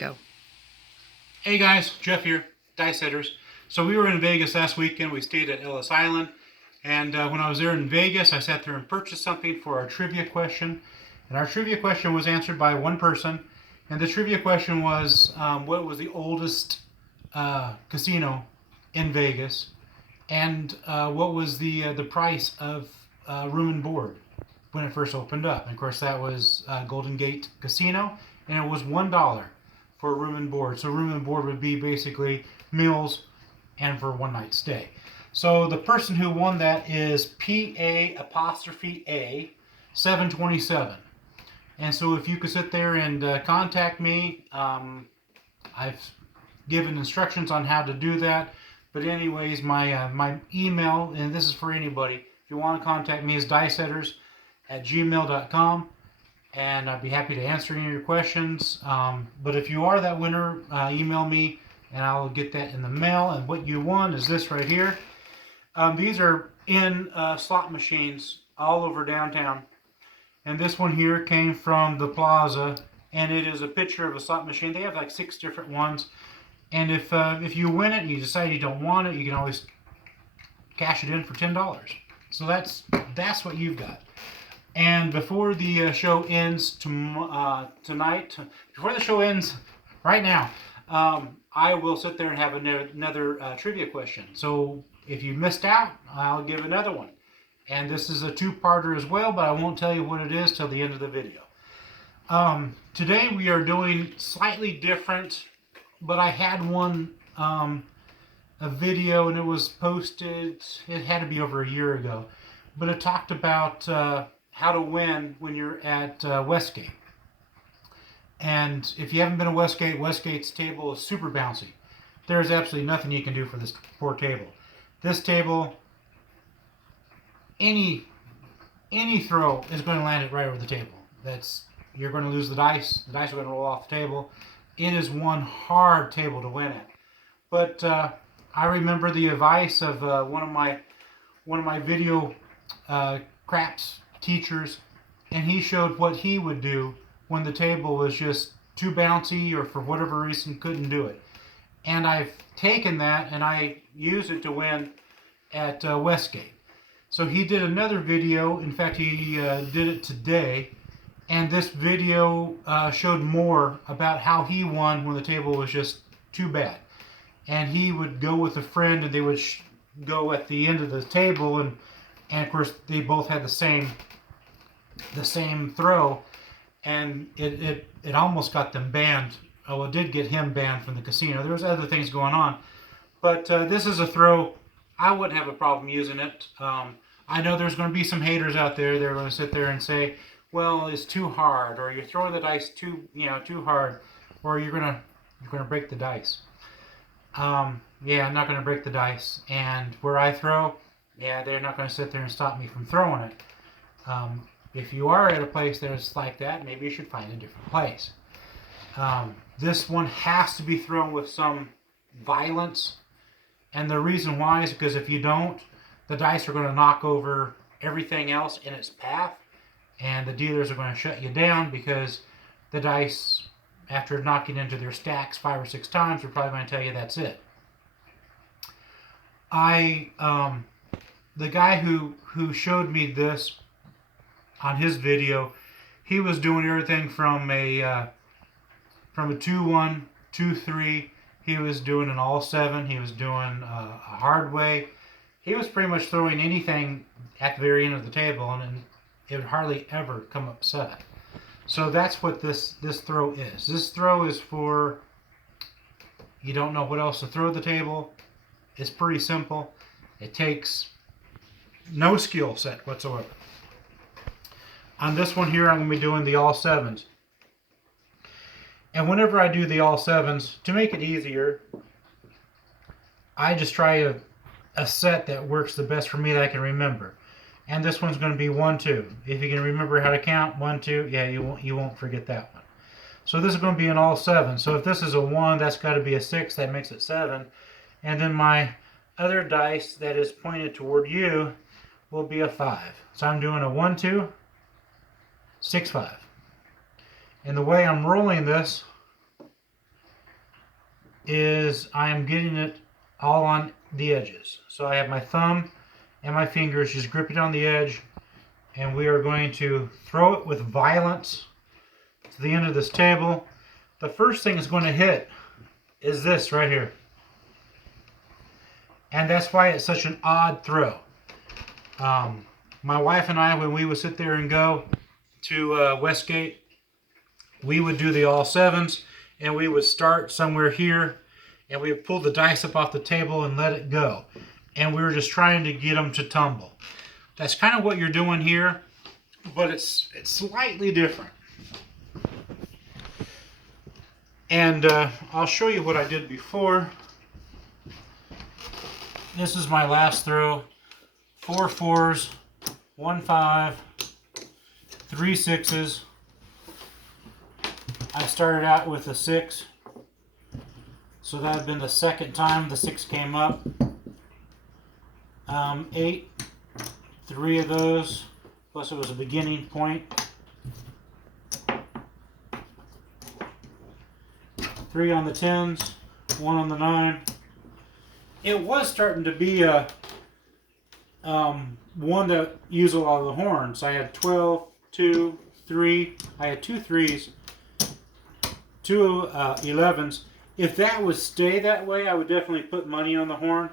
Go. Hey guys, Jeff here, Dice Setters. So we were in Vegas last weekend. We stayed at Ellis Island. And when I was there in Vegas, I sat there and purchased something for our trivia question. And our trivia question was answered by one person. And the trivia question was, what was the oldest casino in Vegas? And what was the price of room and board when it first opened up? And of course, that was Golden Gate Casino, and it was $1 for room and board. So room and board would be basically meals and for one night stay. So the person who won that is PA' 727. And so if you could sit there and contact me, I've given instructions on how to do that. But anyways, my email, and this is for anybody, if you want to contact me, is dicesetters@gmail.com, and I'd be happy to answer any of your questions. But if you are that winner, email me, and I'll get that in the mail. And what you won is this right here. These are in slot machines all over downtown. And this one here came from the Plaza, and it is a picture of a slot machine. They have like 6 different ones. And if you win it and you decide you don't want it, you can always cash it in for $10. So that's what you've got. And before the show ends tonight, before the show ends right now, I will sit there and have another trivia question. So if you missed out, I'll give another one. And this is a two-parter as well, but I won't tell you what it is till the end of the video. Today we are doing slightly different, but I had one, a video, and it was posted, it had to be over a year ago, but it talked about how to win when you're at Westgate. And if you haven't been to Westgate, Westgate's table is super bouncy. There's absolutely nothing you can do for this poor table. This table, any throw is going to land it right over the table. You're going to lose the dice. The dice are going to roll off the table. It is one hard table to win at. But I remember the advice of one of my video craps teachers, and he showed what he would do when the table was just too bouncy or for whatever reason couldn't do it. And I've taken that and I use it to win at Westgate. So he did another video. In fact, he did it today. And this video showed more about how he won when the table was just too bad. And he would go with a friend, and they would go at the end of the table, and of course they both had the same throw, and it almost got them banned. Oh, it did get him banned from the casino. There was other things going on, but this is a throw. I wouldn't have a problem using it. I know there's going to be some haters out there. They're going to sit there and say, well, it's too hard, or you're throwing the dice too hard, or you're gonna break the dice. Yeah, I'm not gonna break the dice, and where I throw, yeah, they're not gonna sit there and stop me from throwing it. If you are at a place that is like that, maybe you should find a different place. This one has to be thrown with some violence, and the reason why is because if you don't, the dice are going to knock over everything else in its path, and the dealers are going to shut you down because the dice, after knocking into their stacks 5 or 6 times, are probably going to tell you that's it. The guy who showed me this on his video, he was doing everything from a 2-1, 2-3. He was doing an all 7. He was doing a hard way. He was pretty much throwing anything at the very end of the table, and it would hardly ever come up 7. So that's what this throw is. This throw is for, you don't know what else to throw at the table. It's pretty simple. It takes no skill set whatsoever. On this one here, I'm going to be doing the all 7s. And whenever I do the all 7s, to make it easier, I just try a set that works the best for me that I can remember. And this one's going to be 1, 2. If you can remember how to count 1, 2, yeah, you won't forget that one. So this is going to be an all 7. So if this is a 1, that's got to be a 6. That makes it 7. And then my other dice that is pointed toward you will be a 5. So I'm doing a 1, 2, 6, 5. And the way I'm rolling this is I am getting it all on the edges. So I have my thumb and my fingers just gripping on the edge, and we are going to throw it with violence to the end of this table. The first thing it's going to hit is this right here. And that's why it's such an odd throw. My wife and I, when we would sit there and go to Westgate, we would do the all sevens, and we would start somewhere here, and we would pull the dice up off the table and let it go. And we were just trying to get them to tumble. That's kind of what you're doing here, but it's slightly different. And I'll show you what I did before. This is my last throw. 4 4s, 1 5, 3 6s. I started out with a 6. So that had been the second time the 6 came up. 8, 3 of those, plus it was a beginning point. 3 on the 10s, 1 on the 9. It was starting to be a one that used a lot of the horns. I had 12, 2, 3. I had 2 3s, 2 11s. If that would stay that way, I would definitely put money on the horn.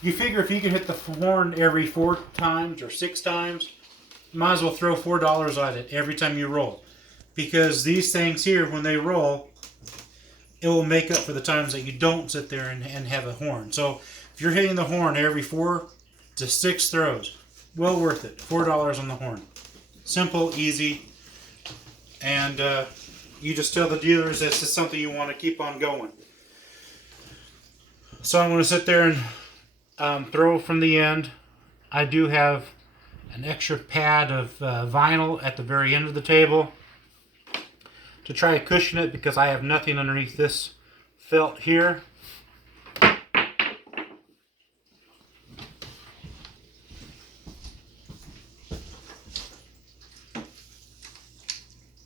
You figure if you can hit the horn every 4 times or 6 times, you might as well throw $4 at it every time you roll. Because these things here, when they roll, it will make up for the times that you don't sit there and have a horn. So if you're hitting the horn every 4 to 6 throws, well worth it. $4 on the horn. Simple, easy, and you just tell the dealers this is something you want to keep on going. So I'm going to sit there and throw from the end. I do have an extra pad of vinyl at the very end of the table to try to cushion it, because I have nothing underneath this felt here.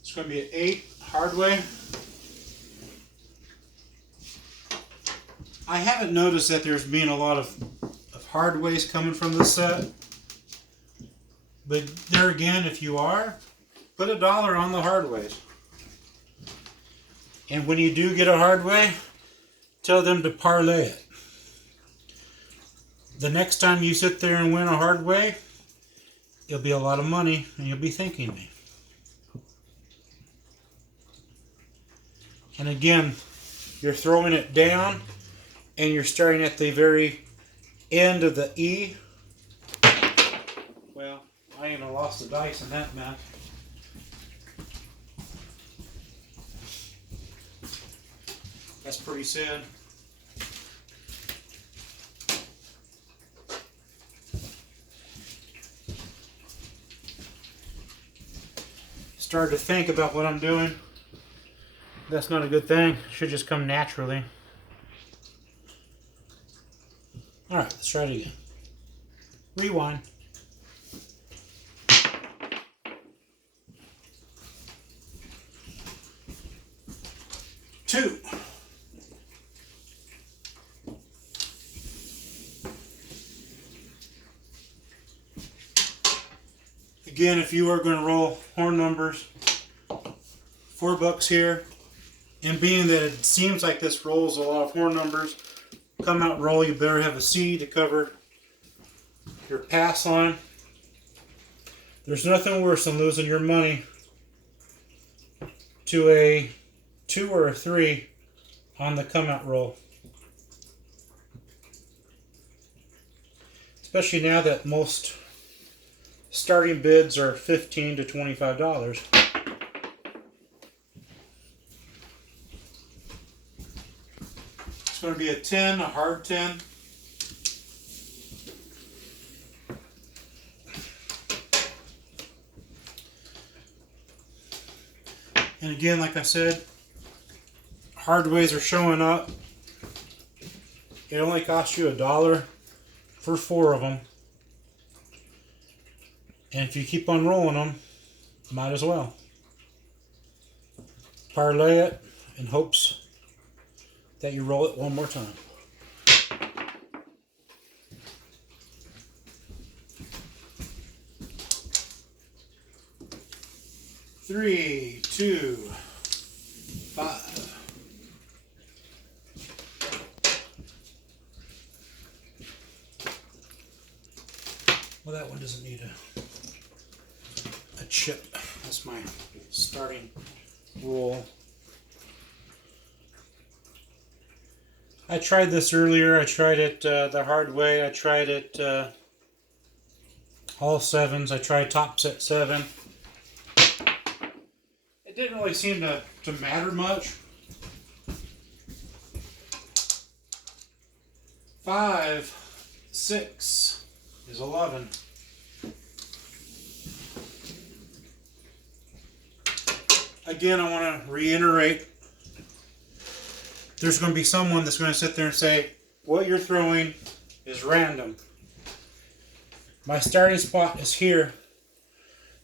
It's going to be an 8 hard way. I haven't noticed that there's been a lot of hard ways coming from this set. But there again, if you are, put $1 on the hard ways. And when you do get a hard way, tell them to parlay it. The next time you sit there and win a hard way, it'll be a lot of money, and you'll be thanking me. And again, you're throwing it down, and you're starting at the very end of the E. Well, I ain't lost the dice in that mess. That's pretty sad. Started to think about what I'm doing. That's not a good thing. It should just come naturally. Alright, let's try it again. Rewind. Two. Again, if you are going to roll horn numbers, $4 here. And being that it seems like this rolls a lot of horn numbers, come out roll, you better have a C to cover your pass line. There's nothing worse than losing your money to a 2 or a 3 on the come out roll. Especially now that most starting bids are $15 to $25. It's going to be a 10, a hard 10. And again, like I said, hard ways are showing up. It only costs you $1 for 4 of them. And if you keep on rolling them, might as well. Parlay it in hopes that you roll it one more time. Three, 2, 5. Well, that one doesn't need a chip. That's my starting roll. I tried this earlier. I tried it the hard way. I tried it all 7s. I tried top set 7. It didn't really seem to matter much. 5, 6 is 11. Again, I want to reiterate, there's going to be someone that's going to sit there and say, what you're throwing is random. My starting spot is here.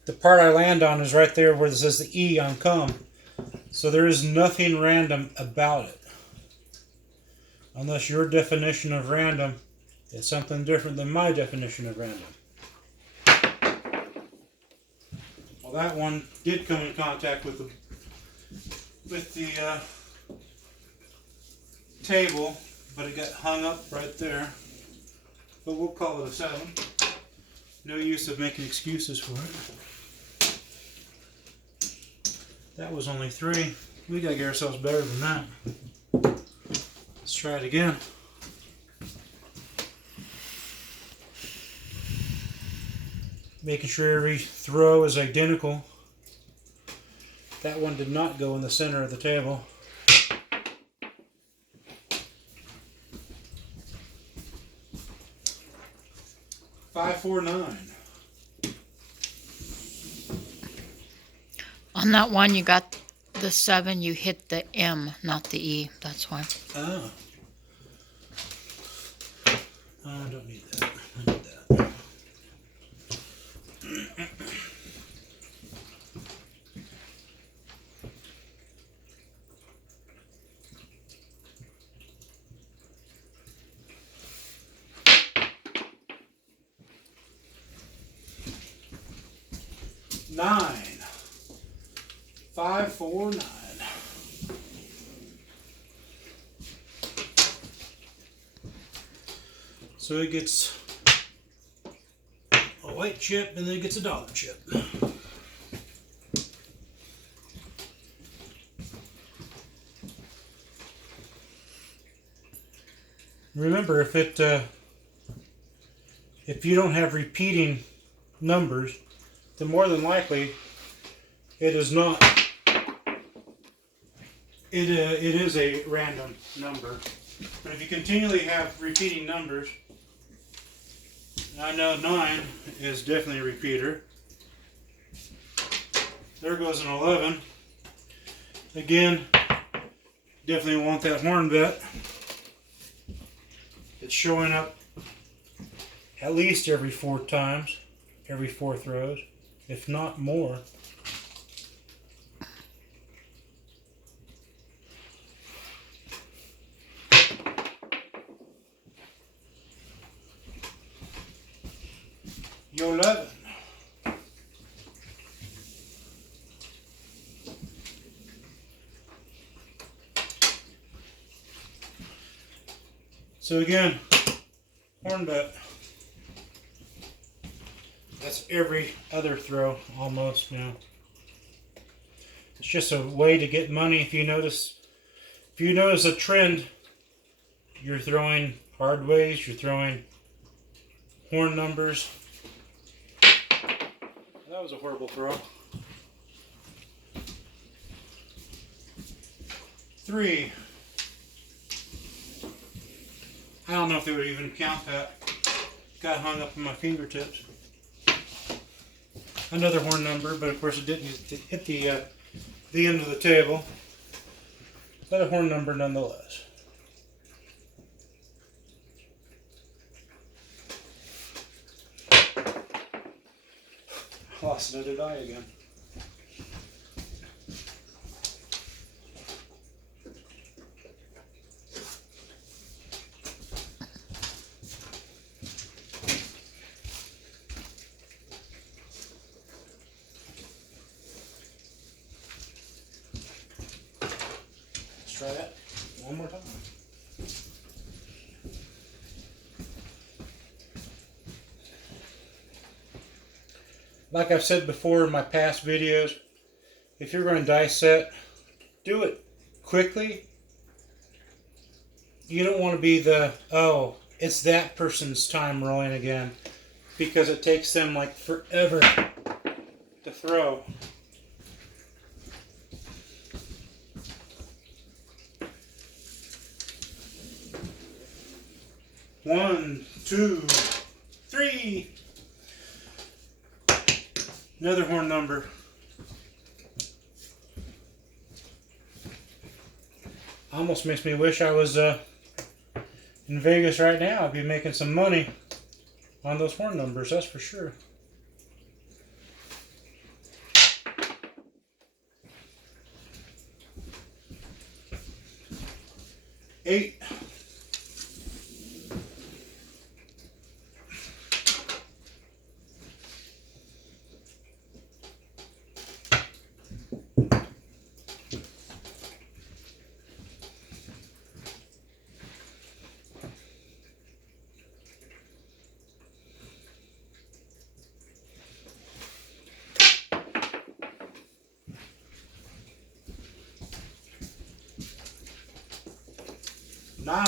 The part I land on is right there where it says the E on come. So there is nothing random about it. Unless your definition of random is something different than my definition of random. Well, that one did come in contact with the table, but it got hung up right there. But we'll call it a 7. No use of making excuses for it. That was only 3. We gotta get ourselves better than that. Let's try it again. Making sure every throw is identical. That one did not go in the center of the table. Five, 4, 9. On that one, you got the 7, you hit the M, not the E. That's why. Oh. I don't need that. I need that. Nine. 5, 4, 9. So it gets a white chip and then it gets a dollar chip. Remember, if you don't have repeating numbers, then more than likely it is not. It is a random number. But if you continually have repeating numbers, I know 9 is definitely a repeater. There goes an 11. Again, definitely want that horn bet. It's showing up at least every 4 times, every 4 throws, if not more. Your 11. So again, horn bet. That's every other throw almost now. It's just a way to get money. If you notice a trend, you're throwing hard ways, you're throwing horn numbers. That was a horrible throw. 3. I don't know if they would even count that. Got hung up on my fingertips. Another horn number, but of course it didn't hit the end of the table. But a horn number nonetheless. Lost another die again. Let's try that one more time. Like I've said before in my past videos, if you're going to dice set, do it quickly. You don't want to be the, oh, it's that person's time rolling again, because it takes them like forever to throw. One, two, three. Another horn number. Almost makes me wish I was in Vegas right now. I'd be making some money on those horn numbers, that's for sure. Eight. Nine.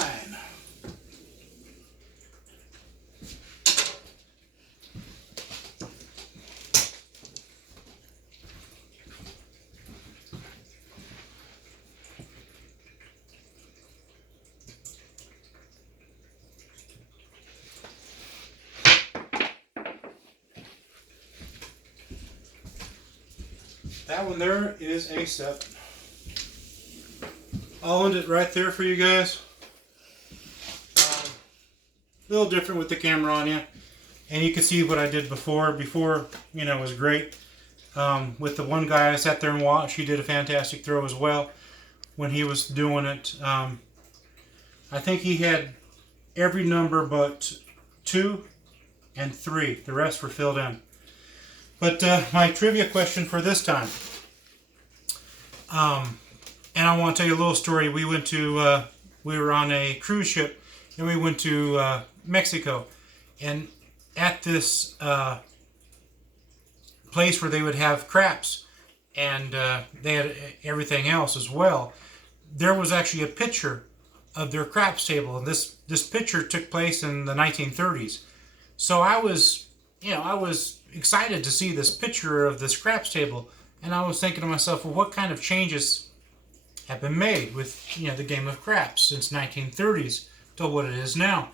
That one there is a 7. I'll end it right there for you guys. A little different with the camera on you, and you can see what I did before. Before, you know, was great. With the one guy I sat there and watched, he did a fantastic throw as well when he was doing it. I think he had every number but 2 and 3. The rest were filled in. But my trivia question for this time, and I want to tell you a little story. We went to, we were on a cruise ship, and we went to Mexico, and at this place where they would have craps, and they had everything else as well, there was actually a picture of their craps table, and this picture took place in the 1930s. So I was excited to see this picture of this craps table, and I was thinking to myself, well, what kind of changes have been made with the game of craps since 1930s to what it is now?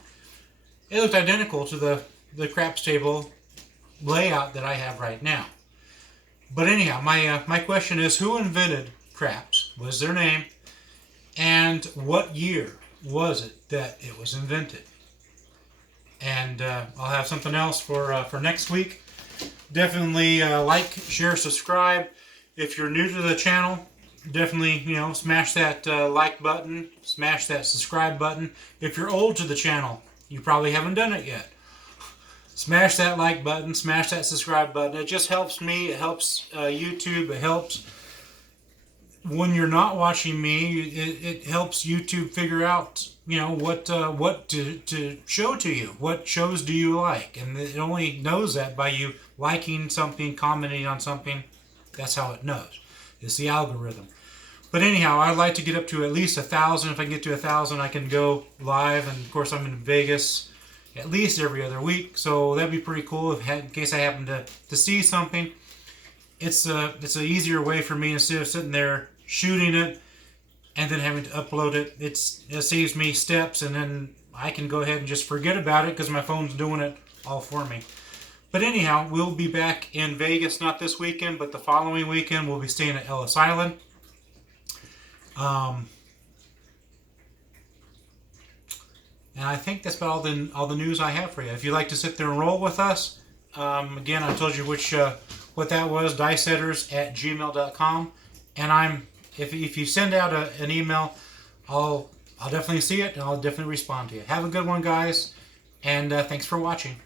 It looked identical to the craps table layout that I have right now. But anyhow, my question is, who invented craps? What is their name? And what year was it that it was invented? And I'll have something else for next week. Definitely like, share, subscribe. If you're new to the channel, definitely smash that like button, smash that subscribe button. If you're old to the channel, you probably haven't done it yet. Smash that like button, smash that subscribe button. It just helps me. It helps YouTube. It helps when you're not watching me. It helps YouTube figure out what to show to you. What shows do you like? And it only knows that by you liking something, commenting on something. That's how it knows. It's the algorithm. But anyhow, I'd like to get up to at least 1,000. If I can get to 1,000, I can go live. And of course, I'm in Vegas at least every other week, so that'd be pretty cool. In case I happen to see something, it's an easier way for me, instead of sitting there shooting it and then having to upload it. It saves me steps, and then I can go ahead and just forget about it because my phone's doing it all for me. But anyhow, we'll be back in Vegas, not this weekend, but the following weekend. We'll be staying at Ellis Island. And I think that's about all the news I have for you. If you'd like to sit there and roll with us, again, I told you what that was, dicesetters@gmail.com. And if you send out an email, I'll definitely see it, and I'll definitely respond to you. Have a good one, guys, and thanks for watching.